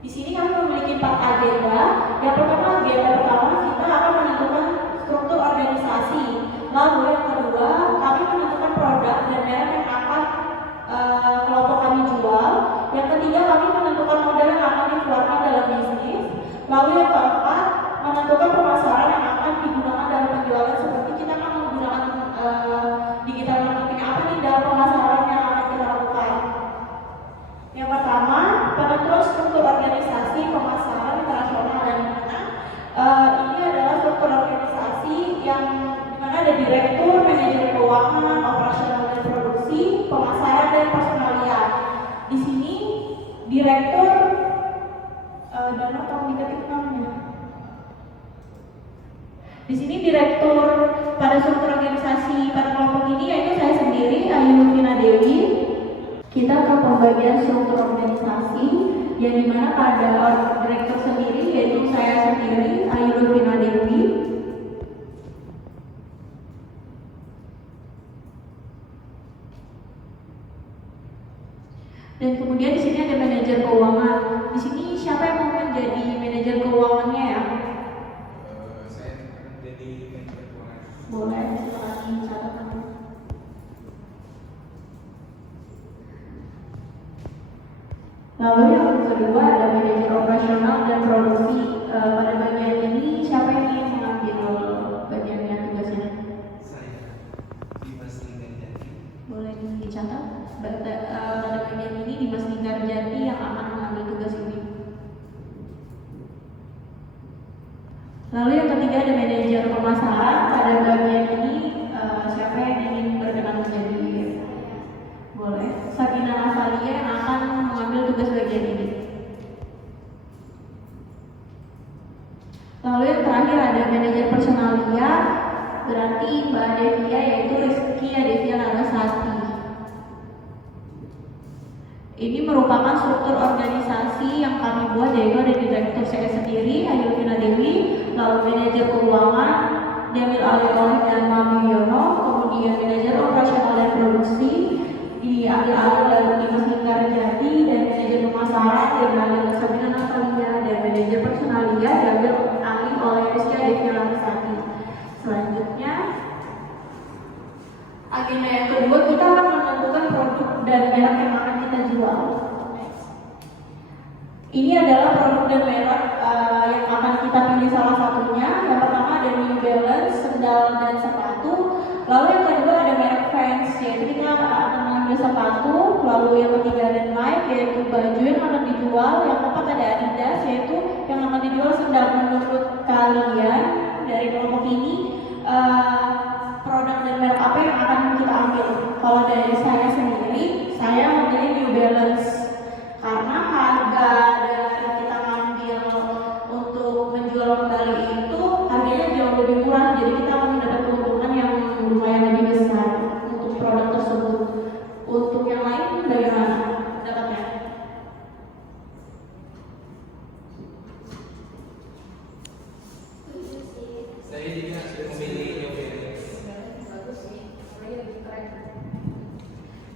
Di sini kami memiliki 4 agenda. Yang pertama, agenda pertama kita akan menentukan struktur organisasi. Lalu yang kedua, kami menentukan produk dan merek yang akan kelompok kami jual. Yang ketiga, kami menentukan modal yang akan dikeluarkan dalam bisnis. Lalu yang keempat, menentukan pemasaran yang akan digunakan dalam penjualan, seperti kita akan menggunakan digital marketing apa nih dalam pemasaran yang akan kita lakukan. Yang pertama, penentuan struktur organisasi pemasaran internasional, dan ini adalah struktur organisasi yang dimana ada direktur, manajer keuangan, operasional dan produksi, pemasaran dan personalia. Di sini direktur dan tolong diketik namanya. Di sini direktur pada struktur organisasi pada kelompok ini yaitu saya sendiri, Ayu Lufina Dewi. Kita ke pembagian struktur organisasi yang dimana pada direktur sendiri yaitu saya sendiri, Ayu Lufina Dewi. Dan kemudian di sini ada manajer keuangan. Di sini siapa yang mau menjadi manajer keuangannya ya? Saya jadi manajer keuangan. Boleh, silakan dicatat. Lalu yang kedua ada manajer operasional dan produksi. Pada bagian ini siapa yang ingin mengambil bagiannya tugasnya? Saya Dimas Linggarjati. Boleh dicatat. Pada bagian ini Dimas Linggarjati yang akan mengambil tugas ini. Lalu yang ketiga ada manajer pemasaran. Pada bagian ini siapa yang ingin berkenan menjadi? Boleh. Sakina Navalia yang akan mengambil tugas bagian ini. Lalu yang terakhir ada manajer personalia, berarti Mbak Devia yaitu Rizky Devia Larasati. Ini merupakan struktur organisasi yang kami buat, yaitu ada direktur saya sendiri, Ayu Lufina Dewi, lalu manajer keuangan, Jamil Aliolah dan Mami Yono, kemudian manajer operasional dan produksi, diambil alih dari Dimas Linggarjati, dan manajer pemasaran diambil alih oleh Sabina Natalia, dan manajer personalia diambil alih oleh Rizky Devia Larasati. Selanjutnya, agenda yang kedua kita akan menentukan produk dan merek yang akan kita jual. Ini adalah produk dan merek yang akan kita pilih salah satunya. Yang pertama ada New Balance, sendal dan sepatu. Lalu yang kedua ada merek Vans, yaitu kita akan mengambil sepatu. Lalu yang ketiga ada Nike, yaitu baju yang akan dijual. Yang keempat ada Adidas, yaitu yang akan dijual sendal. Menurut kalian dari kelompok ini produk dan merek apa yang akan kita ambil? Kalau dari saya sendiri, saya memilih New Balance karena harga dari kita ngambil untuk menjual kembali itu harganya jauh lebih murah, jadi kita akan mendapat keuntungan yang lumayan lebih besar untuk produk tersebut. Untuk yang lain bagaimana pendapatnya? Saya juga memilih New Balance.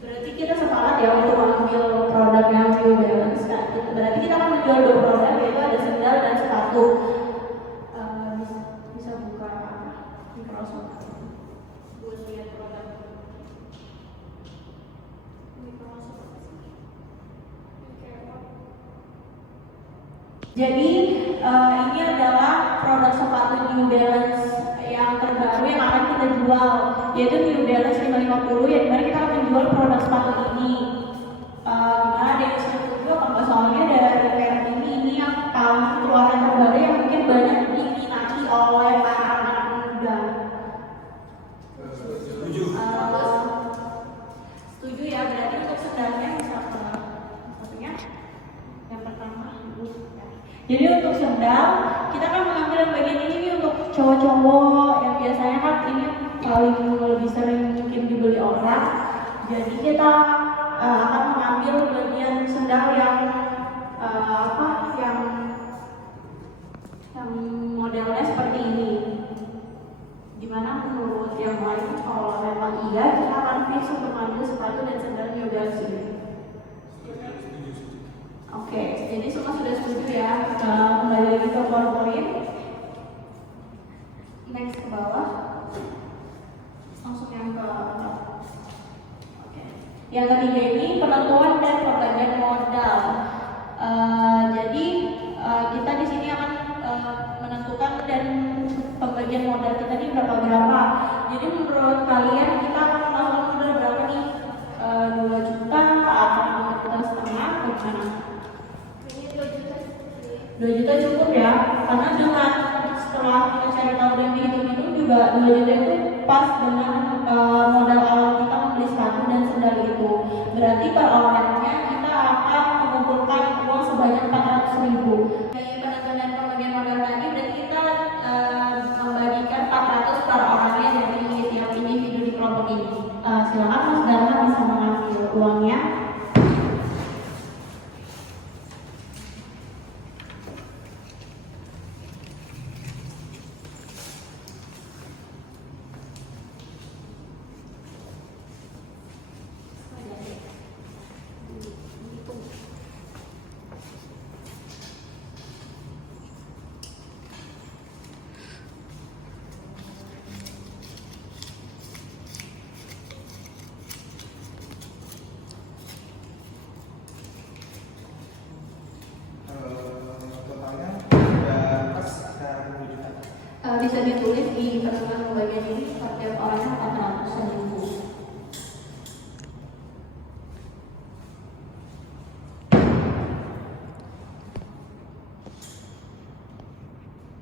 Berarti kita sepakat ya untuk mengambil produk yang New Balance kan? Berarti kita akan menjual 2 produk, yaitu ada sendal dan sepatu. Bisa buka Microsoft buat lihat produk. Jadi ini adalah produk sepatu New Balance yang terbaru yang akan kita jual, yaitu New Balance 550, yang dimana kita akan menjual produk sepatu ini. Dimana ada yang setuju apa soalnya dari merek ini yang paling keluaran terbaru yang mungkin banyak diminati oleh para anak muda. Setuju. Setuju ya, berarti untuk sendalnya satunya yang pertama. Jadi untuk sendal kita akan mengambil yang bagian ini untuk cowok-cowok yang biasanya kan ini paling lebih sering mungkin dibeli orang. Jadi kita akan mengambil bagian sendal yang yang modelnya seperti ini. Dimana menurut yang lain kalau memang iya kita akan fix untuk mengambil sepatu dan sendal New Balance ini. Oke, jadi semua sudah setuju. lagi ke PowerPoint. Next ke bawah. Langsung yang ke Oke. Yang ketiga ini penentuan dan pembagian modal. Jadi kita di sini akan menentukan dan pembagian modal kita ini berapa. Jadi menurut kalian kita akan memasukkan modal berapa nih? 2 juta atau 2 juta setengah atau gimana? 2 juta cukup ya, karena dengan setelah kita cari tahu dan dihitung-hitung juga 2 juta itu pas dengan modal awal kita membeli sepatu dan sendal itu. Berarti per orangnya kita akan mengumpulkan uang sebanyak 400.000. Dari penentuan dan pembagian modal tadi berarti kita membagikan 400 per orangnya dari tiap individu di kelompok ini. Silakan Mas Dharma bisa mengambil uangnya. Totalnya sudah pas sekitar 2 juta. Bisa ditulis di penentuan pembagian ini setiap orangnya 400.000.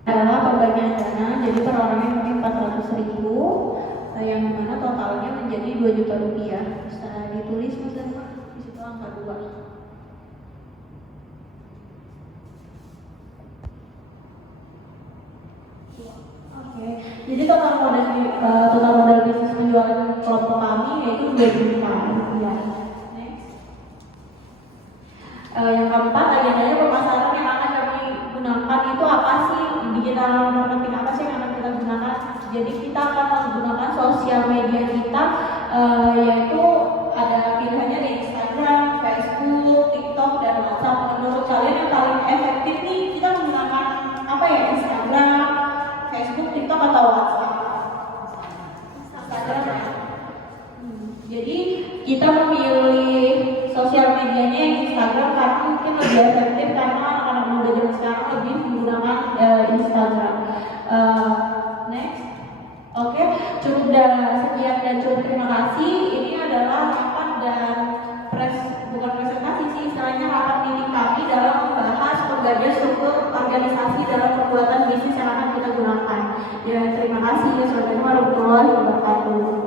Adalah pembagian dana, jadi per orangnya mungkin 400.000, yang mana totalnya menjadi 2 juta rupiah. Bisa ditulis Mas Dharma, di situ angka 2. Oke, jadi total modal bisnis penjualan kelompok kami yaitu 2 juta rupiah. Next. Yang keempat, agendanya pemasaran yang akan kami gunakan itu apa sih? Digital marketing apa sih yang akan kita gunakan? Jadi kita akan menggunakan sosial media kita, yaitu ada pilihannya di Instagram, Facebook, TikTok, dan WhatsApp. Menurut kalian yang paling efektif nih kita menggunakan apa ya? Instagram, Facebook, TikTok, atau WhatsApp? Instagram. Jadi kita memilih sosial medianya yang Instagram karena mungkin lebih efektif karena anak-anak muda zaman sekarang lebih menggunakan Instagram. Next. Oke, cukup sekian dan cukup terima kasih. Ini adalah rapat dan bukan presentasi sih, istilahnya rapat meeting kami dalam membahas pembagian struktur organisasi dalam perbuatan bisnis yang akan kita gunakan. Ya, terima kasih. Assalamualaikum warahmatullahi wabarakatuh.